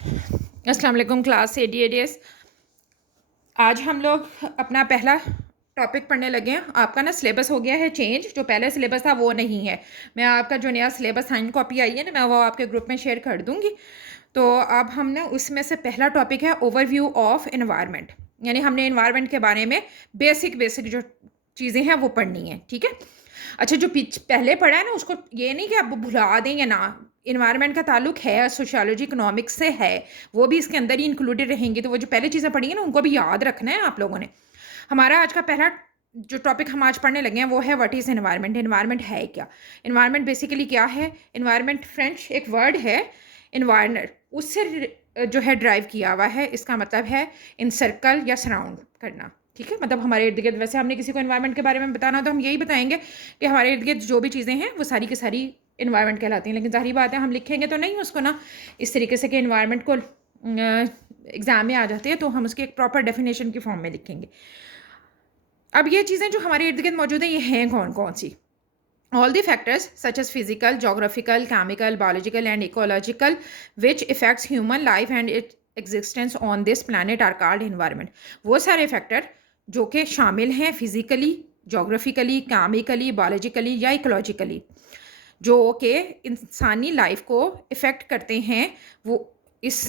अस्सलाम वालेकुम class ADADS। आज हम लोग अपना पहला टॉपिक पढ़ने लगे हैं। आपका ना सिलेबस हो गया है चेंज, जो पहले सिलेबस था वो नहीं है। मैं आपका जो नया सिलेबस साइन कॉपी आई है ना, मैं वो आपके ग्रुप में शेयर कर दूँगी। तो अब हम ना उसमें से पहला टॉपिक है ओवरव्यू ऑफ एनवायरनमेंट, यानी हमने एनवायरनमेंट के बारे में बेसिक बेसिक जो चीज़ें हैं वो पढ़नी है, ठीक है। अच्छा, जो पहले पढ़ा है ना उसको ये नहीं कि आप भुला दें या ना, इन्वायरमेंट का ताल्लुक है सोशियोलॉजी इकोनॉमिक्स से है, वो भी इसके अंदर ही इंक्लूडेड रहेंगी। तो वो जो पहले चीज़ें पढ़ी हैं ना उनको भी याद रखना है आप लोगों ने। हमारा आज का पहला जो टॉपिक हम आज पढ़ने लगे हैं वो है व्हाट इज़ एनवायरनमेंट। एनवायरनमेंट है क्या? एनवायरनमेंट बेसिकली क्या है? एनवायरनमेंट फ्रेंच एक वर्ड है एनवायरनर, उससे जो है ड्राइव किया हुआ है। इसका मतलब है इनसर्कल या सराउंड करना, ठीक है। मतलब हमारे इर्द गिर्द, वैसे हमने किसी को एनवायरनमेंट के बारे में बताना तो हम यही बताएंगे कि हमारे इर्द गिर्द जो भी चीज़ें हैं वो सारी की सारी एनवायरनमेंट कहलाती हैं। लेकिन ज़ाहिर बात है हम लिखेंगे तो नहीं उसको ना इस तरीके से कि एनवायरनमेंट को एग्ज़ाम में आ जाते हैं, तो हम उसकी एक प्रॉपर डेफिनेशन की फॉर्म में लिखेंगे। अब ये चीज़ें जो हमारे इर्द गिर्द मौजूद हैं ये हैं कौन कौन सी? All the factors such as physical, geographical, chemical, biological and ecological which affects human life and its existence on this planet are called environment। वो सारे फैक्टर जो कि शामिल हैं फिजिकली, जोग्राफिकली, केमिकली, बायोलॉजिकली या इकोलॉजिकली, जो कि इंसानी लाइफ को इफ़ेक्ट करते हैं, वो इस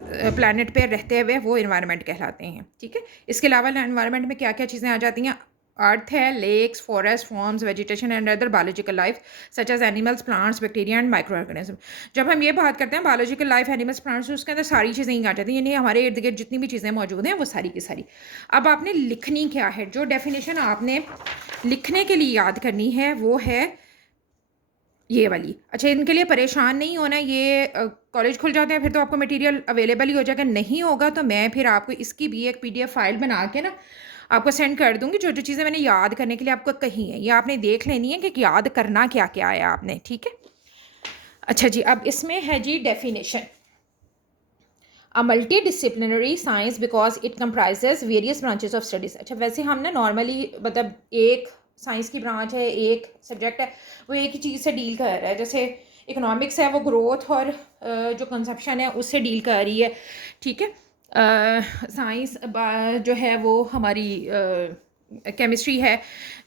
प्लानट पे रहते हुए वो इन्वायरमेंट कहलाते हैं, ठीक है। इसके अलावा इन्वायरमेंट में क्या क्या चीज़ें आ जाती हैं? अर्थ है, lakes, forest, forms, vegetation and other biological life such as animals, plants, bacteria and micro organism. जब हम ये बात करते हैं बायोलॉजिकल लाइफ, एनिमल्स, प्लांट्स, उसके अंदर सारी चीज़ें ही आ जाती हैं, यानी हमारे इर्द गिर्द जितनी भी चीज़ें मौजूद हैं वो सारी की सारी। अब आपने लिखनी क्या है? जो डेफिनेशन आपने लिखने के लिए याद करनी है वो है ये वाली। अच्छा, इनके लिए परेशान नहीं होना, ये कॉलेज खुल जाते हैं फिर तो आपको मटेरियल अवेलेबल ही हो जाएगा। नहीं होगा तो मैं फिर आपको इसकी भी एक PDF फाइल बना के ना आपको सेंड कर दूँगी, जो जो चीज़ें मैंने याद करने के लिए आपको कही हैं ये आपने देख लेनी है कि याद करना क्या क्या है आपने, ठीक है। अच्छा जी, अब इसमें है जी definition. A multi disciplinary science because it comprises various branches of studies. अच्छा, वैसे हम ना नॉर्मली मतलब एक साइंस की ब्रांच है, एक सब्जेक्ट है, वो एक ही चीज़ से डील कर रहा है। जैसे इकोनॉमिक्स है वो ग्रोथ और जो कंजप्शन है उससे डील कर रही है, ठीक है। साइंस जो है वो हमारी केमिस्ट्री है,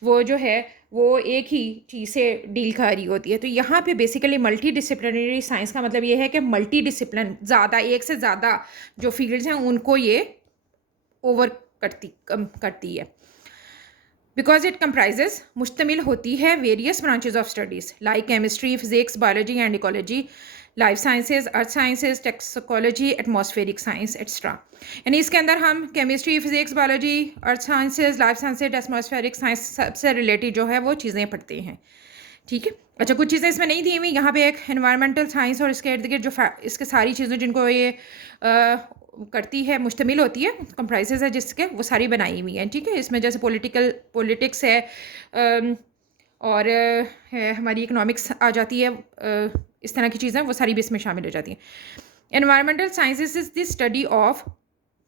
वो जो है वो एक ही चीज़ से डील कर रही होती है। तो यहाँ पे बेसिकली मल्टी डिसिप्लिनरी साइंस का मतलब ये है कि मल्टी डिसिप्लिन, ज़्यादा, एक से ज़्यादा जो फील्ड्स हैं उनको ये ओवर करती है। बिकॉज इट कंप्राइजेज, मुश्तमिल होती है various branches of studies like chemistry, physics, biology and ecology, life sciences, earth sciences, toxicology, atmospheric science extra. यानी इसके अंदर हम chemistry, physics, biology, earth sciences, life sciences, atmospheric science सबसे रिलेटेड जो है वो चीज़ें पढ़ते हैं, ठीक है। अच्छा, कुछ चीज़ें इसमें नहीं दी हुई यहाँ पे, एक एनवायरमेंटल साइंस और इसके इर्द गिर्द जो इसके सारी चीज़ें जिनको ये करती है, मुश्तमिल होती है, कंप्राइजेज है जिसके, वो सारी बनाई हुई हैं, ठीक है। इसमें जैसे पॉलिटिक्स है और है हमारी इकोनॉमिक्स आ जाती है, इस तरह की चीज़ें वो सारी भी इसमें शामिल हो जाती हैं। Environmental sciences is the study of,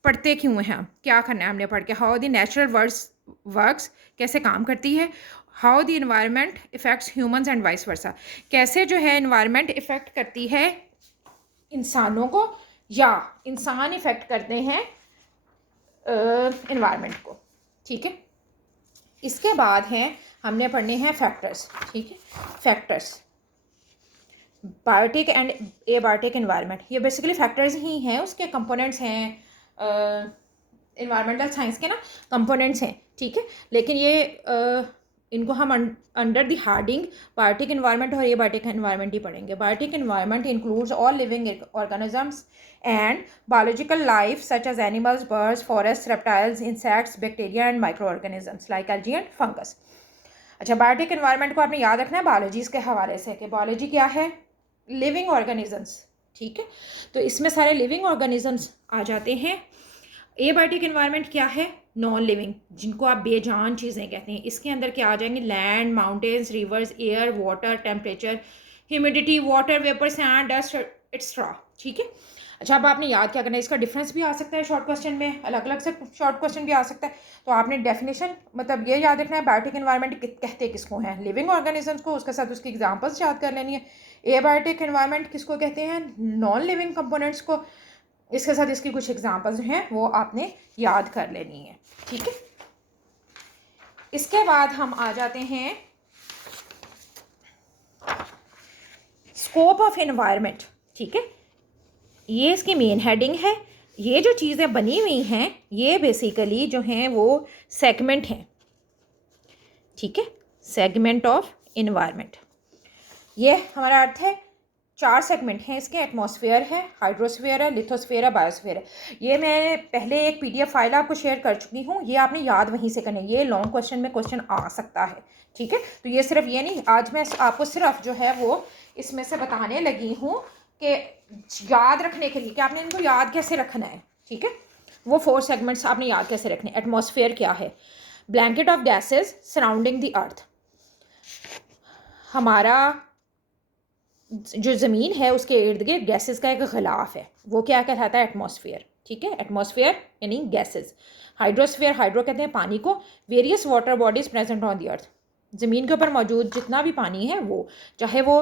पढ़ते क्यों हैं हम, क्या करना है हमने पढ़ के, हाउ द नेचुरल वर्क्स, कैसे काम करती है, how the environment effects humans and vice versa, कैसे जो है इन्वायरमेंट इफेक्ट करती है इंसानों को या इंसान इफेक्ट करते हैं इन्वायरमेंट को, ठीक है। इसके बाद हैं हमने पढ़ने हैं फैक्टर्स, ठीक है। Factors, biotic and abiotic environment, ये बेसिकली फैक्टर्स ही हैं, उसके कंपोनेंट्स हैं, इन्वायरमेंटल साइंस के ना कंपोनेंट्स हैं, ठीक है। लेकिन ये इनको हम under the heading biotic environment और एबायोटिक इन्वायरमेंट ही पढ़ेंगे। Biotic environment includes all living organisms and biological life such as animals, birds, forest, reptiles, insects, bacteria and micro organisms like algae and fungus. अच्छा, biotic environment को आपने याद रखना है biology के हवाले से कि बायोलॉजी क्या है, लिविंग ऑर्गेनिजम्स, ठीक है। तो इसमें सारे लिविंग ऑर्गेनिजम्स आ जाते हैं। एबायोटिक इन्वायरमेंट क्या है, नॉन लिविंग, जिनको आप बेजान चीज़ें कहते हैं। इसके अंदर क्या आ जाएंगे, land, mountains, reverse, air, water, temperature, humidity, water vapour, sand, dust, extra, ठीक है। अच्छा, अब आपने याद क्या करना है, इसका डिफरेंस भी आ सकता है शॉर्ट क्वेश्चन में, अलग अलग से शॉर्ट क्वेश्चन भी आ सकता है। तो आपने डेफिनेशन मतलब ये याद रखना है, बायोटिक एनवायरनमेंट कहते किसको हैं, लिविंग ऑर्गेनिजम्स को, उसके साथ उसकी एग्जांपल्स याद कर लेनी है। एबायोटिक एनवायरनमेंट किसको कहते हैं, नॉन लिविंग कंपोनेंट्स को, इसके साथ इसकी कुछ एग्जांपल्स हैं वो आपने याद कर लेनी है, ठीक है। इसके बाद हम आ जाते हैं स्कोप ऑफ एनवायरनमेंट, ठीक है। ये इसकी मेन हेडिंग है। ये जो चीज़ें बनी हुई हैं ये बेसिकली जो हैं वो सेगमेंट हैं, ठीक है, सेगमेंट ऑफ एनवायरनमेंट। ये हमारा अर्थ है 4 सेगमेंट हैं इसके, एटमॉस्फेयर है, हाइड्रोस्फेयर है, लिथोस्फेयर है, बायोस्फेयर है। ये मैं पहले एक PDF फाइल आपको शेयर कर चुकी हूँ, ये आपने याद वहीं से करना है। ये लॉन्ग क्वेश्चन में क्वेश्चन आ सकता है, ठीक है। तो ये सिर्फ ये नहीं, आज मैं आपको सिर्फ जो है वो इसमें से बताने लगी हूँ कि याद रखने के लिए कि आपने इनको याद कैसे रखना है, ठीक है। वो 4 सेगमेंट्स आपने याद कैसे रखने। एटमॉस्फेयर क्या है, blanket of gases surrounding the earth. हमारा जो ज़मीन है उसके इर्द गिर्द गैसेस का एक गिलाफ है, वो क्या कहलाता है, एटमॉस्फेयर, ठीक है। एटमॉस्फेयर यानी गैसेस। हाइड्रोस्फेयर, हाइड्रो कहते हैं पानी को। Various water bodies present on the earth, ज़मीन के ऊपर मौजूद जितना भी पानी है वो, चाहे वो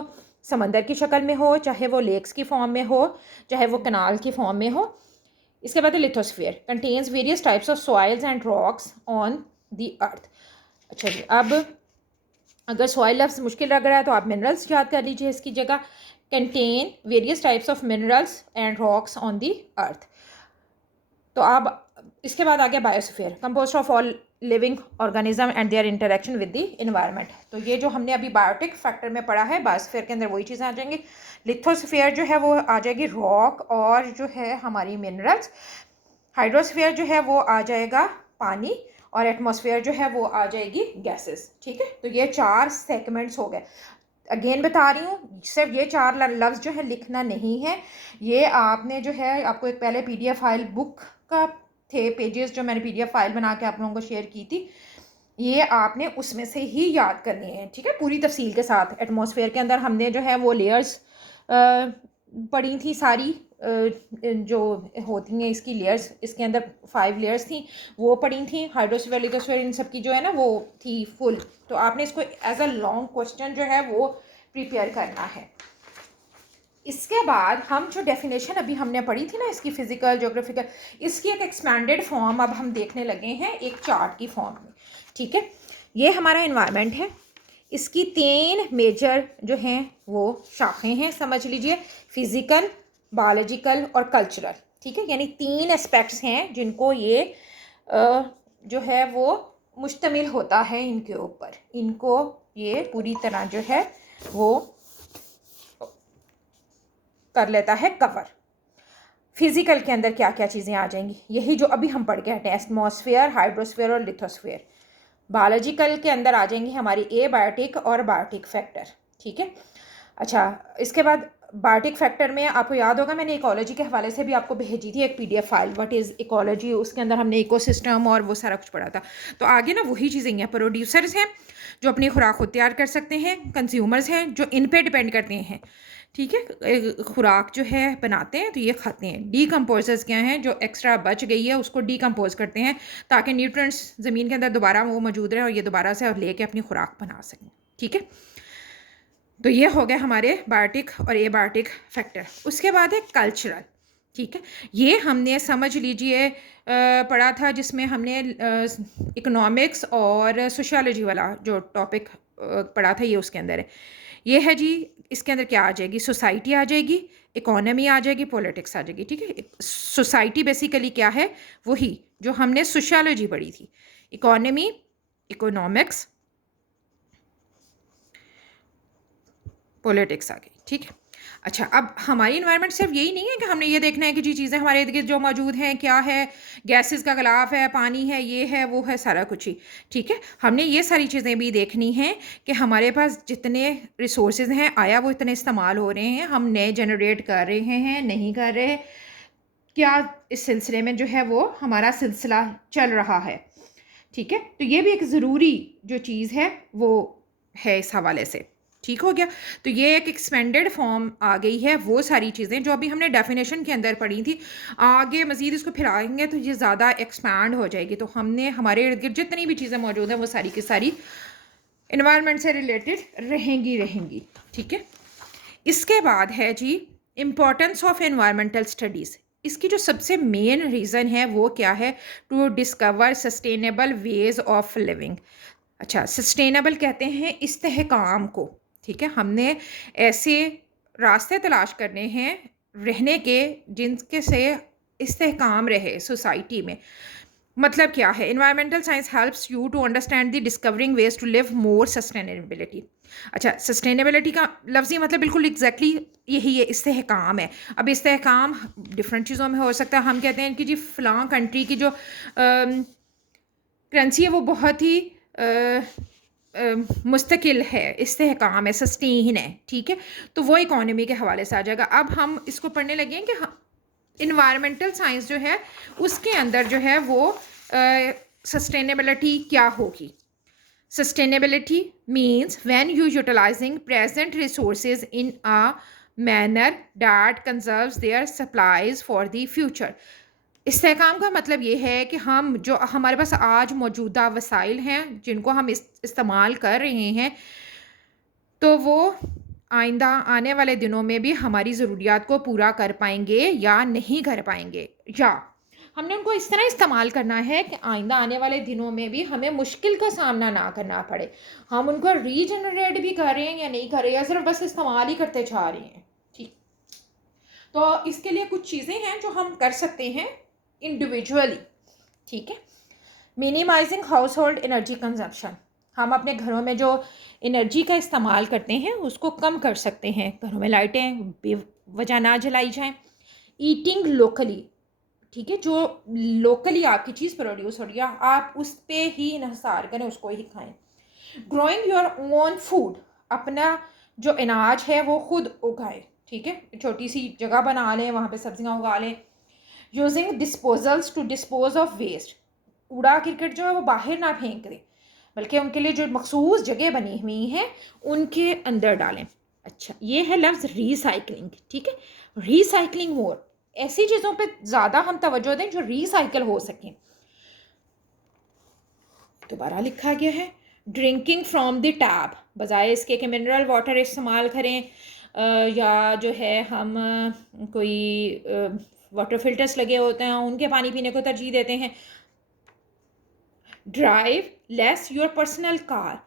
समंदर की शक्ल में हो, चाहे वो लेक्स की फॉर्म में हो, चाहे वो कनाल की फॉर्म में हो। इसके बाद lithosphere contains various types of soils and rocks on the earth. अच्छा जी, अब अगर सॉइल लफ्ज़ मुश्किल लग रहा है तो आप मिनरल्स याद कर लीजिए इसकी जगह। Contain various types of minerals and rocks on the earth. तो आप इसके बाद आ गया biosphere, composed of all living organism and their interaction with the environment. तो ये जो हमने अभी बायोटिक फैक्टर में पढ़ा है, बायोस्फीयर के अंदर वही चीज़ें आ जाएंगी। लिथोस्फीयर जो है वो आ जाएगी रॉक और जो है हमारी मिनरल्स। हाइड्रोस्फीयर जो है वो आ जाएगा पानी, और एटमॉस्फेयर जो है वो आ जाएगी गैसेस, ठीक है। तो ये 4 सेगमेंट्स हो गए। अगेन बता रही हूँ, सिर्फ ये 4 लफ्ज़ जो है लिखना नहीं है, ये आपने जो है आपको एक पहले PDF फाइल बुक का थे पेजेस जो मैंने PDF फाइल बना के आप लोगों को शेयर की थी, ये आपने उसमें से ही याद करनी है, ठीक है, पूरी तफसील के साथ। एटमॉस्फेयर के अंदर हमने जो है वो लेयर्स पढ़ी थी सारी, जो होती हैं इसकी लेयर्स, इसके अंदर 5 लेयर्स थी वो पढ़ी थी। हाइड्रोस्फीयर, लिथोस्फीयर, इन सब की जो है ना वो थी फुल। तो आपने इसको एज अ लॉन्ग क्वेश्चन जो है वो प्रिपेयर करना है। इसके बाद हम जो डेफिनेशन अभी हमने पढ़ी थी ना इसकी, फिजिकल, ज्योग्राफिकल, इसकी एक एक्सपैंडेड फॉर्म अब हम देखने लगे हैं एक चार्ट की फॉर्म में, ठीक है। ये हमारा इन्वायरमेंट है, इसकी 3 मेजर जो हैं वो शाखें हैं, समझ लीजिए, फिज़िकल, बायोलॉजिकल और कल्चरल, ठीक है। यानी 3 एस्पेक्ट्स हैं जिनको ये जो है वो मुश्तमिल होता है इनके ऊपर, इनको ये पूरी तरह जो है वो कर लेता है कवर। फिज़िकल के अंदर क्या क्या चीज़ें आ जाएंगी, यही जो अभी हम पढ़ के हटे, एटमॉस्फेयर, हाइड्रोस्फीयर और लिथोस्फीयर। बायोलॉजिकल के अंदर आ जाएंगी हमारी एबायोटिक और बायोटिक फैक्टर, ठीक है। अच्छा, इसके बाद बायोटिक फैक्टर में आपको याद होगा मैंने इकोलॉजी के हवाले से भी आपको भेजी थी एक PDF file, what is ecology. उसके अंदर हमने इकोसिस्टम और वो सारा कुछ पढ़ा था। तो आगे ना वही चीज़ें हैं, प्रोड्यूसर्स हैं जो अपनी खुराक खुद तैयार कर सकते हैं, कंज्यूमर्स हैं जो इन पे डिपेंड करते हैं, ठीक है, खुराक जो है बनाते हैं तो ये खाते हैं। डीकम्पोजर्स क्या हैं, जो एक्स्ट्रा बच गई है उसको डीकम्पोज करते हैं ताकि न्यूट्रिएंट्स ज़मीन के अंदर दोबारा वो मौजूद रहे और ये दोबारा से लेके अपनी खुराक बना सकें, ठीक है। तो ये हो गए हमारे बायोटिक और एबायोटिक फैक्टर। उसके बाद है कल्चरल, ठीक है। ये हमने समझ लीजिए पढ़ा था, जिसमें हमने इकोनॉमिक्स और सोशियोलॉजी वाला जो टॉपिक पढ़ा था ये उसके अंदर है। ये है जी, इसके अंदर क्या आ जाएगी, सोसाइटी आ जाएगी, इकोनॉमी आ जाएगी, पॉलिटिक्स आ जाएगी, ठीक है। सोसाइटी बेसिकली क्या है, वही जो हमने सोशियोलॉजी पढ़ी थी। इकोनॉमी, इकोनॉमिक्स, पॉलिटिक्स आ गई, ठीक है। अच्छा, अब हमारी इन्वायरमेंट सिर्फ यही नहीं है कि हमने ये देखना है कि जी चीज़ें हमारे इर्द गिर्द जो मौजूद हैं क्या है, गैसेस का गिलाफ है, पानी है, ये है, वो है, सारा कुछ ही, ठीक है। हमने ये सारी चीज़ें भी देखनी हैं कि हमारे पास जितने रिसोर्सेज हैं आया वो इतने इस्तेमाल हो रहे हैं, हम नए जनरेट कर रहे हैं, नहीं कर रहे, क्या इस सिलसिले में जो है वो हमारा सिलसिला चल रहा है, ठीक है। तो ये भी एक ज़रूरी जो चीज़ है वो है इस हवाले से। ठीक हो गया। तो ये एक एक्सपेंडेड फॉर्म आ गई है, वो सारी चीज़ें जो अभी हमने डेफिनेशन के अंदर पढ़ी थी, आगे मज़ीद इसको फिराएंगे तो ये ज़्यादा एक्सपैंड हो जाएगी। तो हमने हमारे इर्द गिर्द जितनी भी चीज़ें मौजूद हैं वो सारी की सारी इन्वायरमेंट से रिलेटेड रहेंगी। ठीक है। इसके बाद है जी इम्पोर्टेंस ऑफ एनवायरमेंटल स्टडीज़। इसकी जो सबसे मेन रीज़न है वो क्या है, to discover sustainable ways of living. अच्छा, सस्टेनेबल कहते हैं इस्तेहकाम को, ठीक है। हमने ऐसे रास्ते तलाश करने हैं रहने के जिनके से इस्तेहकाम रहे सोसाइटी में। मतलब क्या है, environmental science helps you to understand the discovering ways to live more sustainability. अच्छा, सस्टेनेबिलिटी का लफ्ज़ी मतलब बिल्कुल एग्जैक्टली यही है, इस्तेहकाम है। अब इस्तेहकाम डिफरेंट चीज़ों में हो सकता है। हम कहते हैं कि जी फ़लाँ कंट्री की जो करेंसी है वो बहुत ही मुस्तकिल है, इस्तेहकाम है, सस्टेन है, ठीक है। तो वो इकोनॉमी के हवाले से आ जाएगा। अब हम इसको पढ़ने लगे हैं कि इन्वायरमेंटल साइंस जो है उसके अंदर जो है वो सस्टेनेबिलिटी क्या होगी। Sustainability means when you utilising present resources in a manner that conserves their supplies for the future. इस्तेहकाम का मतलब ये है कि हम जो हमारे पास आज मौजूदा वसाइल हैं जिनको हम इस्तेमाल कर रहे हैं, तो वो आइंदा आने वाले दिनों में भी हमारी ज़रूरियात को पूरा कर पाएंगे या नहीं कर पाएंगे, या हमने उनको इस तरह इस्तेमाल करना है कि आइंदा आने वाले दिनों में भी हमें मुश्किल का सामना ना करना पड़े। हम उनको रीजनरेट भी कर रहे हैं या नहीं कर रहे हैं, या सिर्फ बस इस्तेमाल ही करते जा रहे हैं। ठीक, तो इसके लिए कुछ चीज़ें हैं जो हम कर सकते हैं इंडिविजुअली, ठीक है। Minimizing household energy consumption, हम अपने घरों में जो एनर्जी का इस्तेमाल करते हैं उसको कम कर सकते हैं। घरों में लाइटें बेवजह ना जलाई जाएं। ईटिंग लोकली, ठीक है, जो लोकली आपकी चीज़ प्रोड्यूस हो रही है आप उस पर ही इन्हिसार करें, उसको ही खाएं। ग्रोइंग योर ओन फूड, अपना जो अनाज है वो खुद उगाएं, ठीक है। छोटी सी जगह बना लें, वहाँ पे सब्जियाँ उगा लें। Using disposals to dispose of waste, कूड़ा क्रिकेट जो है वो बाहर ना फेंक दें, बल्कि उनके लिए जो मखसूस जगह बनी हुई हैं उनके अंदर डालें। अच्छा, ये है लफ्ज़ रीसाइकलिंग, ठीक है। रीसाइकलिंग मोर, ऐसी चीज़ों पे ज़्यादा हम तवज्जो दें जो रीसाइकिल हो सकें। दोबारा लिखा गया है ड्रिंकिंग फ्रॉम द टैप, बजाय इसके कि मिनरल वाटर इस्तेमाल करें या जो है हम कोई वाटर फिल्टर्स लगे होते हैं उनके पानी पीने को तरजीह देते हैं। Drive less your personal car,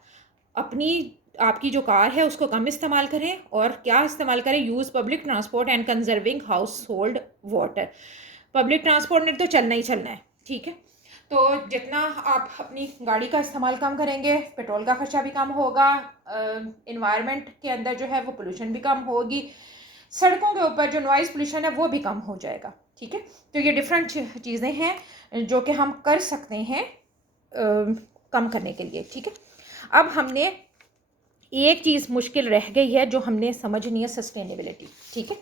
अपनी आपकी जो कार है उसको कम इस्तेमाल करें। और क्या इस्तेमाल करें, use public transport and conserving house hold water. Public transport ने तो चलना ही चलना है, ठीक है। तो जितना आप अपनी गाड़ी का इस्तेमाल कम करेंगे, पेट्रोल का खर्चा भी कम होगा, इन्वायरमेंट के अंदर जो है वो पोल्यूशन भी कम होगी, सड़कों के ऊपर जो नॉइज़ पोल्यूशन है वो भी कम हो जाएगा, ठीक है। तो ये डिफरेंट चीज़ें हैं जो कि हम कर सकते हैं कम करने के लिए, ठीक है। अब हमने एक चीज़ मुश्किल रह गई है जो हमने समझनी है, सस्टेनेबिलिटी, ठीक है।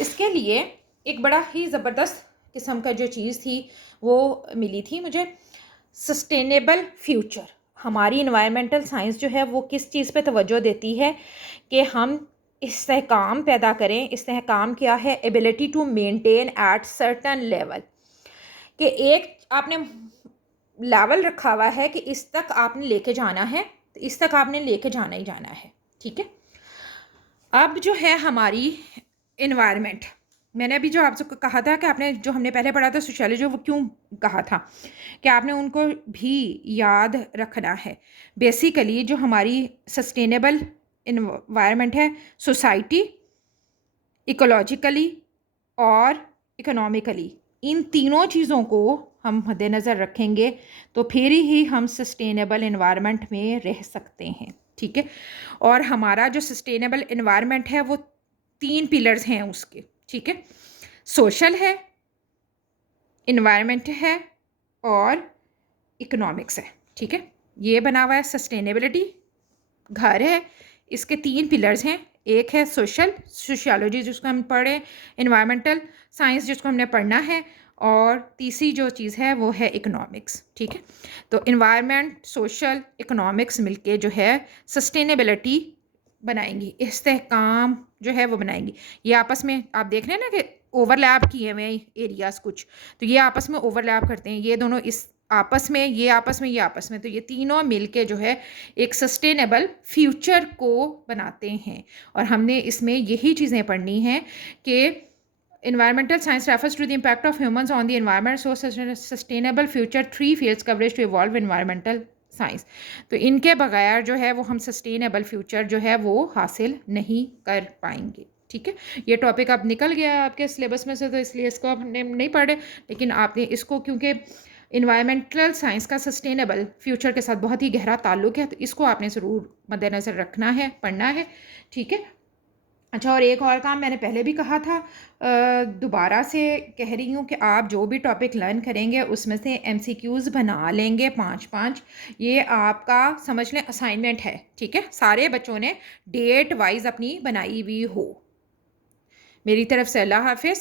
इसके लिए एक बड़ा ही ज़बरदस्त किस्म का जो चीज़ थी वो मिली थी मुझे, सस्टेनेबल फ्यूचर। हमारी इन्वायरमेंटल साइंस जो है वो किस चीज़ पे तवज्जो देती है कि हम इस्तेहकाम पैदा करें। इस्तेहकाम क्या है, ability to maintain at certain level, कि एक आपने लेवल रखा हुआ है कि इस तक आपने लेके जाना है, तो इस तक आपने लेके जाना ही जाना है, ठीक है। अब जो है हमारी इन्वायरमेंट, मैंने अभी जो आपसे कहा था कि आपने जो हमने पहले पढ़ा था सोशियोलॉजी, वो क्यों कहा था कि आपने उनको भी याद रखना है। बेसिकली जो हमारी सस्टेनेबल इन्वायरमेंट है, सोसाइटी, इकोलॉजिकली और इकोनॉमिकली, इन तीनों चीज़ों को हम मद्देनज़र रखेंगे तो फिर ही हम सस्टेनेबल इन्वायरमेंट में रह सकते हैं, ठीक है। और हमारा जो सस्टेनेबल इन्वायरमेंट है वो 3 पिलर्स हैं उसके, ठीक है। सोशल है, इन्वायरमेंट है और इकोनॉमिक्स है, ठीक है। ये बना हुआ है सस्टेनेबिलिटी, घर है, इसके 3 पिलर्स हैं। एक है सोशल, सोशियोलॉजी जिसको हम पढ़ें, इन्वायरमेंटल साइंस जिसको हमने पढ़ना है, और तीसरी जो चीज़ है वो है इकोनॉमिक्स, ठीक है। तो इन्वायरमेंट, सोशल, इकोनॉमिक्स मिलके जो है सस्टेनेबिलिटी बनाएंगी, इस्तेहकाम जो है वो बनाएंगी। ये आपस में आप देख रहे हैं ना कि ओवरलैप किए हुए एरियाज कुछ, तो ये आपस में ओवरलैप करते हैं, ये दोनों इस आपस में, ये आपस में, ये आपस में, तो ये तीनों मिलके जो है एक सस्टेनेबल फ्यूचर को बनाते हैं। और हमने इसमें यही चीज़ें पढ़नी हैं कि environmental science refers to the impact of humans on the environment, so sustainable future three fields coverage to evolve environmental science. तो इनके बगैर जो है वो हम सस्टेनेबल फ्यूचर जो है वो हासिल नहीं कर पाएंगे। ठीक है, ये टॉपिक अब निकल गया आपके सिलेबस में से, तो इसलिए इसको आपने नहीं पढ़े, लेकिन आपने इसको, क्योंकि इन्वायरमेंटल साइंस का सस्टेनेबल फ्यूचर के साथ बहुत ही गहरा ताल्लुक है, तो इसको आपने ज़रूर मद्देनज़र रखना है, पढ़ना है। ठीक है। अच्छा, और एक और काम मैंने पहले भी कहा था, दोबारा से कह रही हूँ कि आप जो भी टॉपिक लर्न करेंगे उसमें से एमसीक्यूज़ बना लेंगे 5-5। ये आपका समझ लें असाइनमेंट है। ठीक है, सारे बच्चों ने डेट वाइज अपनी बनाई हुई हो। मेरी तरफ से अल्लाह हाफिज़।